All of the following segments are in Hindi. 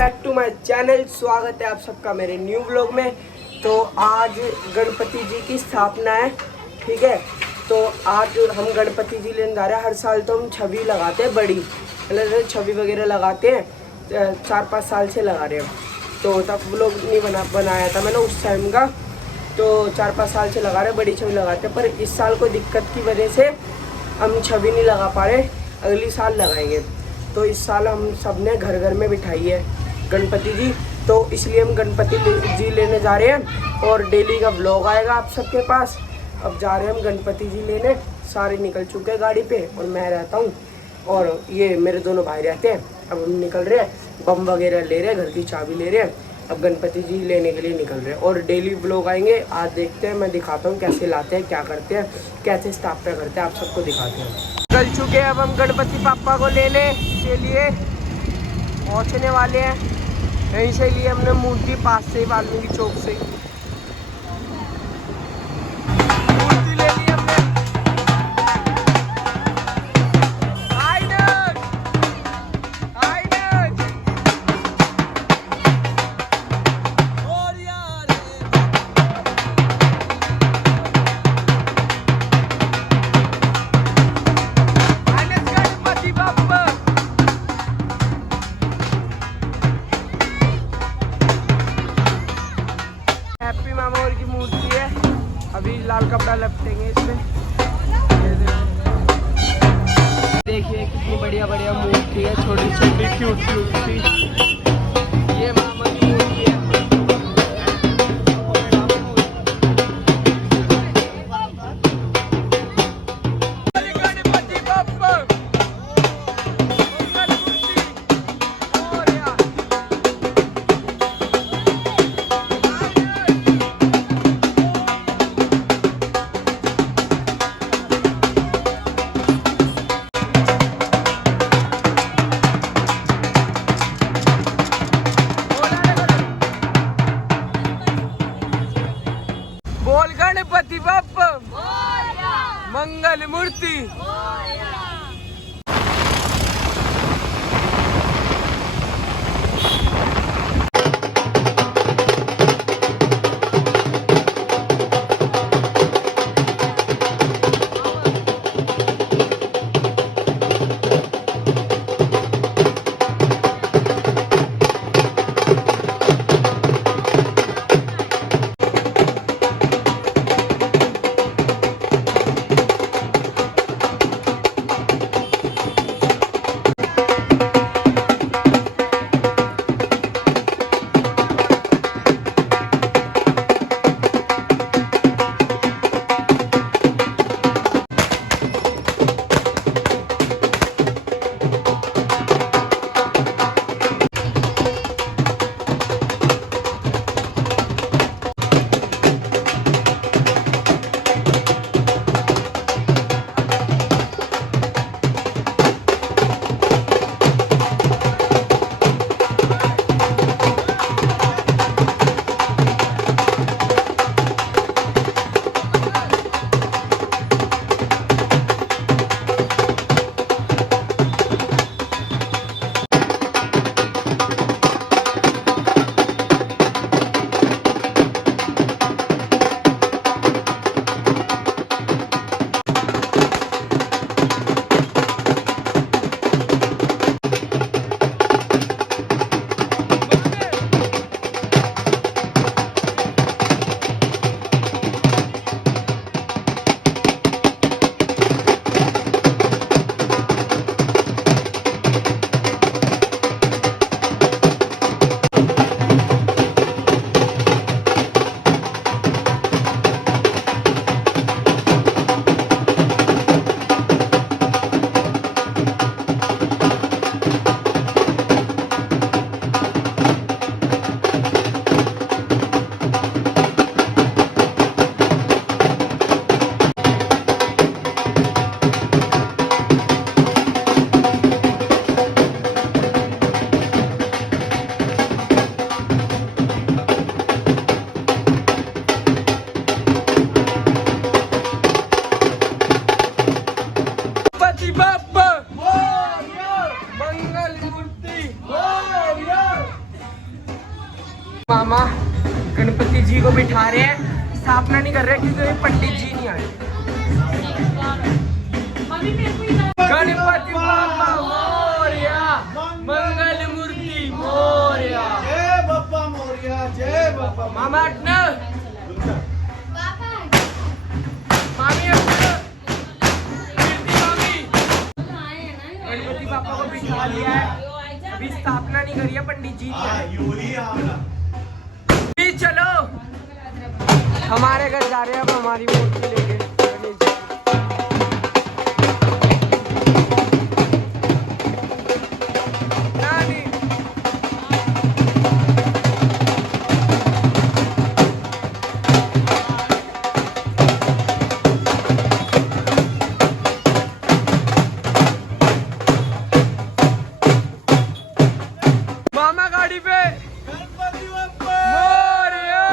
Back to my channel. स्वागत है आप सबका मेरे न्यू ब्लॉग में। तो आज गणपति जी की स्थापना है, ठीक है। तो आज हम गणपति जी लेने जा रहे हैं। हर साल तो हम छवि लगाते हैं, बड़ी मतलब छवि वगैरह लगाते हैं, 4-5 साल से लगा रहे हैं। तो तब ब्लॉग नहीं बनाया था मैंने उस टाइम का। तो 4-5 साल से लगा रहे हैं, बड़ी छवि लगाते हैं। पर इस साल कोई दिक्कत की वजह से हम छवि नहीं लगा पा रहे, अगली साल लगाएंगे। तो इस साल हम सब ने घर घर में बिठाई है गणपति जी, तो इसलिए हम गणपति जी लेने जा रहे हैं और डेली का व्लॉग आएगा आप सबके पास। अब जा रहे हैं हम गणपति जी लेने, सारे निकल चुके हैं गाड़ी पे और मैं रहता हूँ और ये मेरे दोनों भाई रहते हैं। अब हम निकल रहे हैं, बम वगैरह ले रहे हैं, घर की चाबी ले रहे हैं, अब गणपति जी लेने के लिए निकल रहे हैं और डेली व्लॉग आएंगे। आज देखते हैं, मैं दिखाता हूँ कैसे लाते हैं, क्या करते हैं, कैसे स्थापना करते हैं, आप सबको दिखाते हैं। निकल चुके हैं अब हम गणपति पापा को लेने के लिए पहुँचने वाले हैं। यहीं से लिए हमने मूर्ति पास से, वाल्मीकि चौक से मूर्ति ले ली हमने। हैप्पी मामा और की मूर्ति है, अभी लाल कपड़ा लपटेंगे इसमें। देखिए कितनी बढ़िया बढ़िया मूर्ति है, छोटी छोटी क्यूट क्यूट सी। ये मामा की मूर्ति है। बोल गणपति बप्पा मंगल मूर्ति। स्थापना नहीं कर रहे क्योंकि पंडित जी नहीं आए। गणपति बाप्पा मोरया, मंगल मूर्ति मोरया। जय बाप्पा मोरया, जय बाप्पा। मामा अटना, मामी अटना, मामी। गणपति बाप्पा को बिठा लिया है, अभी स्थापना नहीं करी है, पंडित जी नहीं आए। चलो हमारे घर जा रहे हैं अब हमारी मूर्ति लेके। मामा गाड़ी पे गणपति बाप्पा मोरया।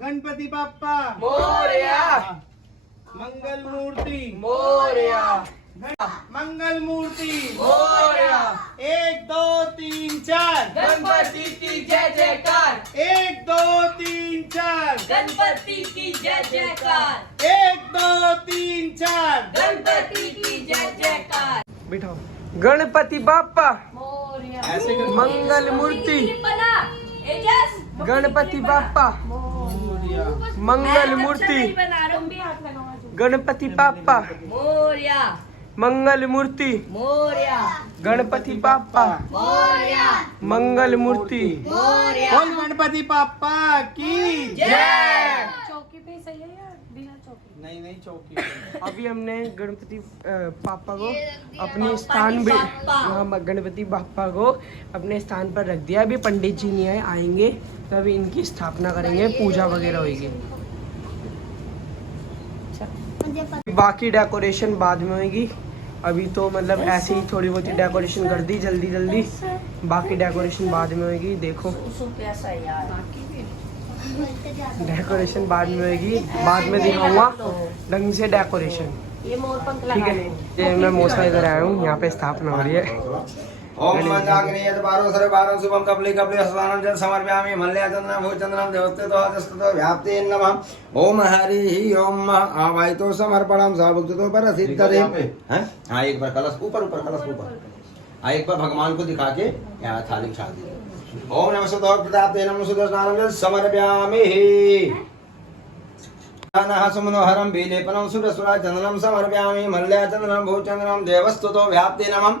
गणपति बाप्पा मोरया, मंगल मूर्ति मोरया, मंगल मूर्ति मोरया। 1 2 3 4 गणपति की जय जयकार, 1 2 3 4 गणपति की जय जयकार, 1 2 3 4 गणपति की जय जयकार। बिठाओ। गणपति बाप्पा मोरया, ऐसे कर मंगल मूर्ति, कृपला, एजस, गणपति बाप्पा मंगल मूर्ति, बना रहा हूँ भी हाथ लगाओ। गणपति बाप्पा मोरया, मंगल मूर्ति, मोरया, गणपति बाप्पा मोरया, मंगल मूर्ति। मोरया। बोल गणपति बाप्पा की जय। चौकी पे सही है या बिना चौकी? नहीं नहीं चौकी। अभी हमने गणपति पापा को अपने स्थान पे, हाँ, गणपति बाप्पा को अपने स्थान पर रख दिया। अभी पंडित जी नहीं आए, आएंगे तभी इनकी स्थापना करेंगे, पूजा वगैरह होगी। बाकी डेकोरेशन बाद में होगी, अभी तो मतलब ऐसे ही थोड़ी बहुत डेकोरेशन कर दी जल्दी जल्दी, बाकी डेकोरेशन बाद में होगी। देखो कैसा है यार? डेकोरेशन बाद में होगी, बाद में दिखाऊंगा ढंग से डेकोरेशन, ये मोर पंख ठीक लगा है। ले। ये मैं मौसा इधर आया हूँ, यहाँ पे स्थापना हो रही है। ओम मंदाग्नेय बारो सर्व बारो शुभम कपले कपले स्नानं जल समर्पयामि मल्ले चंद्रम भो चंद्रम देवते तो हस्ततो व्याप्ते नमः। ओम हरि ओम आवाहितो समर्पणम सभक्तो पर सिद्धते हैं। हां एक बार कलश ऊपर ऊपर कलश ऊपर, हां एक बार भगवान को दिखा के यहाँ थाली उठा दी। ओम नमः सुतो प्रदाते नमः सुदर्शनानं जल समर्पयामि। सुमनोहरं बिलेपनं सुरसुरा चंदनं समर्पयामि मल्याचंदनं भूचंदनं देवस्तुतो व्याप्ते नमः।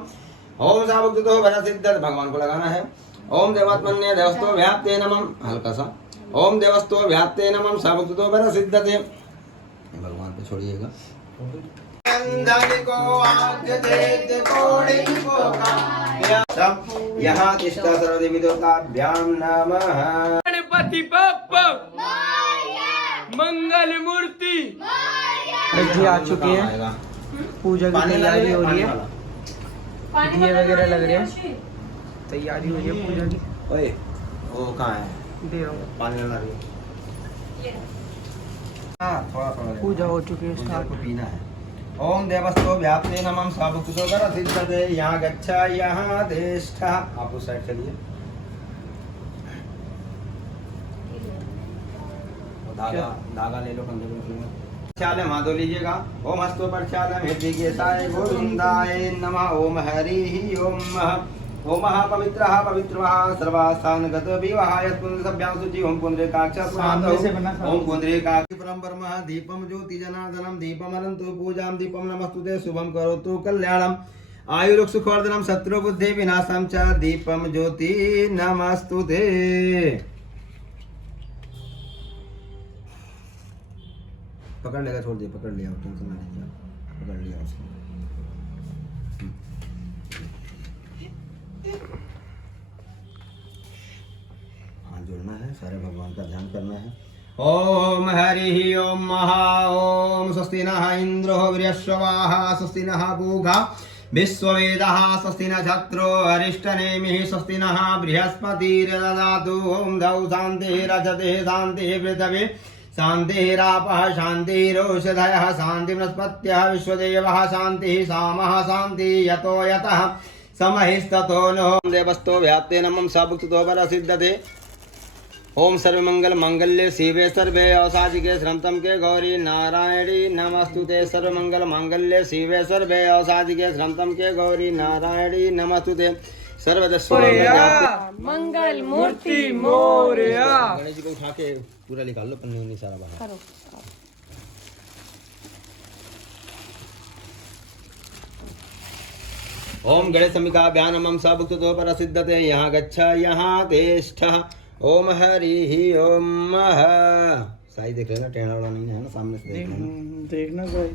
ओम सावक्तो वरसिद्धत भगवान को लगाना है। ओम देवात्मन्य देवस्तो व्याप्ते नमः। हल्का सा ओम देवस्तो व्याप्ते नमः सावक्तो वरसिद्धते। भगवान पे छोड़िएगा। यहाँ तिष्ठा सर्वदेवी देवताभ्यां नमः। गणपति बप्पा मंगल मूर्ति जी आ चुकी है। पूजा की तैयारी हो रही है, दिए वगैरह लग रहे हैं, तैयारी हो रही है पूजा की। ओए वो कहाँ है? दे रहा हूँ, पानी ला रही है। हाँ थोड़ा थोड़ा पूजा हो चुकी है, पूजा स्टार्ट को पीना है। ओम देवस्तो व्याप्ते नमः सावक्तो वरसिद्धते। यहाँ गच्छा यहाँ तिष्ठ। आप उस साइड चलिए। धागा ले लो कंधे पे। चाले माधो लीजिएगा। ओम हस्तो पर चालम हृदय के साय गोविंदाय नमः। ओम हरि ओम ओम पवित्रः पवित्रः सर्वास्थानगत विवाह यस्मिन् सभ्यां शुचि। ओम पुंडरीकाक्ष ओम पुंडरीकाक्ष परम ब्रह्म दीपम ज्योति जनार्दनम दीपम अनंतो पूजां दीपम नमस्तुते शुभम करोतु कल्याणम आयुरुक्ष सुखवर्धनम शत्रु बुद्धि विनाशम च दीपम ज्योति नमस्तुते। पकड़ लेगा, छोड़ दिया, पकड़ लिया, टेंशन ना लीजिए, पकड़ लिया उसको। हाथ जोड़ना है, सारे भगवान का ध्यान करना है। ओम हरि ओम महा ओम स्वस्ति नः इंद्रो वृहस्पतिः स्वस्ति नः पूषा विश्ववेदः स्वस्ति नः क्षत्रो अरिष्टनेमिः स्वस्ति नः बृहस्पतिर्दधातु। ओम द्यौ शान्तिरजते शान्तिः पृथिवी शान्तिरापः शान्तिरोषधयः शान्ति बृहस्पत्यः विश्वदेवः शान्तिः सामः शान्ति यतो यतः समहिस्ततो नो। देवस्तो व्याप्ते नमः साभुक्तो वरसिद्धते। ओम सर्वमंगल मांगल्ये शिवे सर्वे औषाधिके श्रमतम के गौरी नारायणी नमस्तुते। सर्वमंगल मांगल्ये शिवे सर्वे औषाधिके श्रमतम के गौरी नारायणी नमस्तुते। मंगल मूर्ति मोरया। गणेश जी को उठा के पूरा निकाल लो, पन्नी नहीं सारा बाहर। ओम गणेश समिकाभ्यां नमः साभुक्तो वरसिद्धते। यहाँ गच्छा यहाँ तिष्ठ। ओम हरि ओम मः। साई देख लेना, टेढ़ा वाला नहीं है ना, सामने से देख लेना, देखना कोई।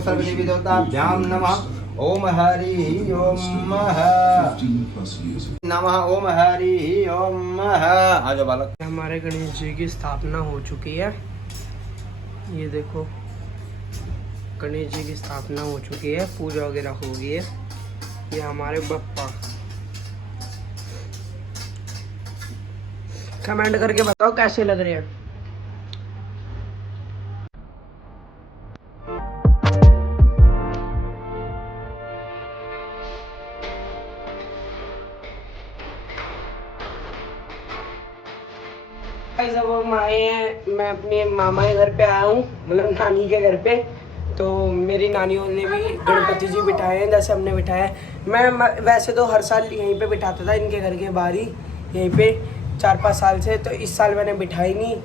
सर्वदेवी देवताभ्यां नमः। ओम हरि ओम मः नमः। ओम हरि ओम मः। आ जाओ बालक। हमारे गणेश जी की स्थापना हो चुकी है, ये देखो गणेश जी की स्थापना हो चुकी है, पूजा वगैरह हो गई है। ये हमारे बप्पा। कमेंट करके बताओ कैसे लग रहे हैं। जब हम आए हैं, मैं अपने मामा के घर पे आया हूँ, मतलब नानी के घर पे। तो मेरी नानियों ने भी गणपति जी बिठाए हैं जैसे हमने बिठाया है। मैं वैसे तो हर साल यहीं पे बिठाता था, इनके घर के बाहर ही, यहीं पे 4-5 साल से। तो इस साल मैंने बिठाई नहीं,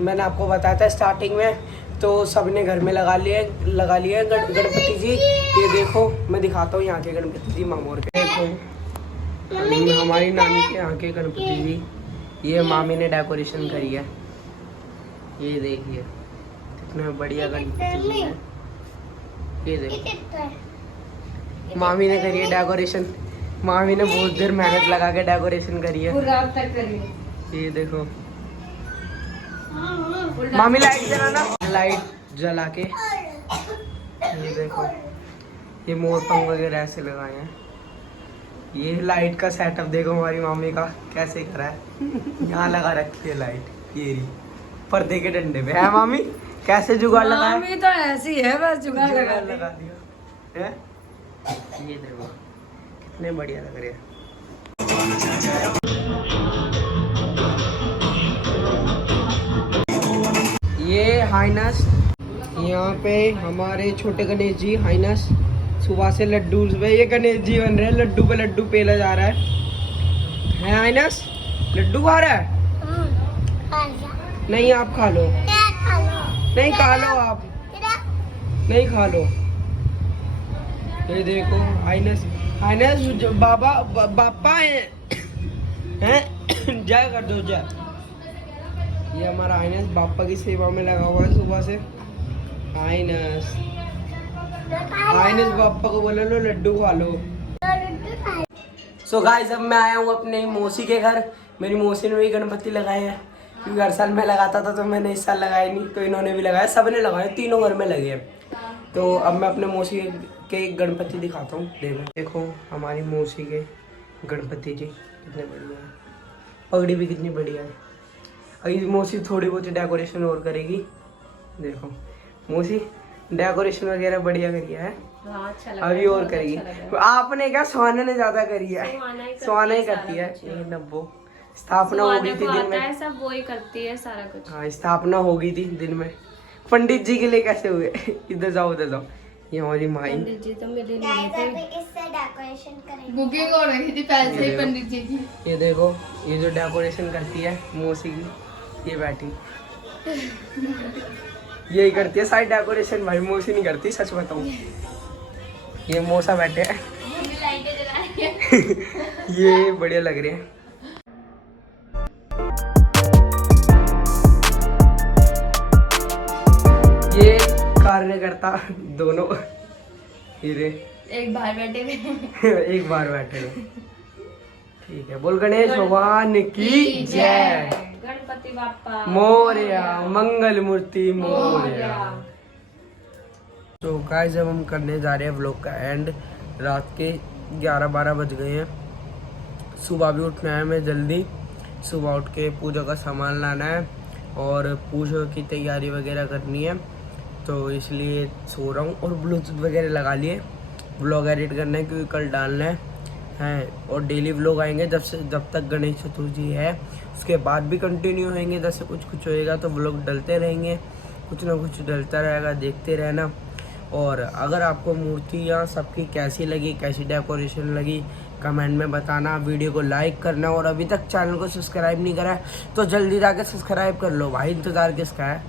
मैंने आपको बताया था स्टार्टिंग में। तो सबने घर में लगा लिए गणपति जी। ये देखो मैं दिखाता हूँ यहाँ के गणपति जी मामोर के। देखो हमारी नानी के यहाँ के गणपति जी, ये मामी ने डेकोरेशन करी है। ये देखिए कितने बढ़िया गणपति जी है। ये देखो मामी ने करी है डेकोरेशन। मामी ने बहुत देर मेहनत लगा के डेकोरेशन करी है। ये देखो मामी लाइट जलाना, लाइट जला के। ये देखो ये मोर पंख वगैरह ऐसे लगाए हैं। ये लाइट का सेटअप देखो हमारी मामी का कैसे करा है। यहाँ लगा रखी है लाइट, ये रही पर्दे के डंडे पे है। मामी कैसे जुगाड़ लगा है? मामी तो ऐसी है, बस जुगाड़ लगा दिया है। ये देखो कितने बढ़िया लग रहे हैं। ये हाइनस, यहाँ पे हमारे छोटे गणेश जी हाइनस सुबह से लड्डू पे, ये गणेश जी बन रहे हैं, लड्डू पे लड्डू पेला जा रहा है हाइनस। लड्डू खा रहा है। नहीं आप खा लो, नहीं खा लो आप, नहीं खा लो। ये देखो आइनस, आइनस जो बापा हैं जय कर दो जय। ये हमारा आइनस बापा की सेवा में लगा हुआ है सुबह से। आइनस, आइनस बापा को बोलो लो लड्डू खा लो। सो गाइस अब मैं आया हूँ अपने मौसी के घर। मेरी मौसी ने भी गणपति लगाए हैं, क्योंकि हर साल मैं लगाता था तो मैंने इस साल लगाया नहीं, तो इन्होंने भी लगाया, सबने लगाए, तीनों घर में लगे हैं। तो अब मैं अपने मौसी के गणपति दिखाता हूँ। देखो हमारी मौसी के गणपति जी कितने बढ़िया हैं, पगड़ी भी कितनी बढ़िया है। अभी मौसी थोड़ी बहुत डेकोरेशन और करेगी। देखो मौसी डेकोरेशन वगैरह बढ़िया करी है, अभी और करेगी। आपने क्या, सुहाना ने ज्यादा करी है, सुहाना ही करती है। ये नब्बो स्थापना हो गई थी दिन में, सब वो ही करती है सारा कुछ। हाँ स्थापना हो गई थी दिन में। पंडित जी के लिए कैसे हुए इधर जाओ उधर जाओ। ये हमारी माई पंडित जी तो मिले नहीं थे, इससे डेकोरेशन करेंगे। बुकिंग हो रही थी पहले से ही पंडित जी की। ये देखो ये जो डेकोरेशन करती है मौसी की, ये बैठी यही करती है सारी डेकोरेशन, भाई मौसी नहीं करती, सच बताऊं। ये मौसा बैठे हैं ये बढ़िया लग रहे हैं। ये कार्यकर्ता दोनों हीरे एक बार बैठे हुए एक बार बैठे हैं। ठीक है, बोल गणेश भगवान की जय, गणपति बाप्पा मोरया, मंगल मूर्ति मोरया। तो गाइस जब हम करने जा रहे हैं व्लॉग का एंड, रात के 11-12 बज गए हैं। सुबह भी उठना है मैं जल्दी, सुबह उठ के पूजा का सामान लाना है और पूजा की तैयारी वगैरह करनी है, तो इसलिए सो रहा हूँ। और ब्लूटूथ वगैरह लगा लिए, व्लॉग एडिट करना है क्योंकि कल डालना है। और डेली व्लॉग आएंगे जब तक गणेश चतुर्थी है, उसके बाद भी कंटिन्यू होंगे। जैसे कुछ होएगा तो व्लॉग डलते रहेंगे, कुछ ना कुछ डलता रहेगा, देखते रहना। और अगर आपको मूर्तियाँ सबकी कैसी लगी, कैसी डेकोरेशन लगी, कमेंट में बताना। वीडियो को लाइक करना, और अभी तक चैनल को सब्सक्राइब नहीं करा है तो जल्दी जाके सब्सक्राइब कर लो भाई, इंतज़ार किसका है,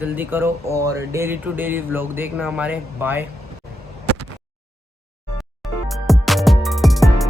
जल्दी करो। और डेली टू डेली व्लॉग देखना हमारे। बाय।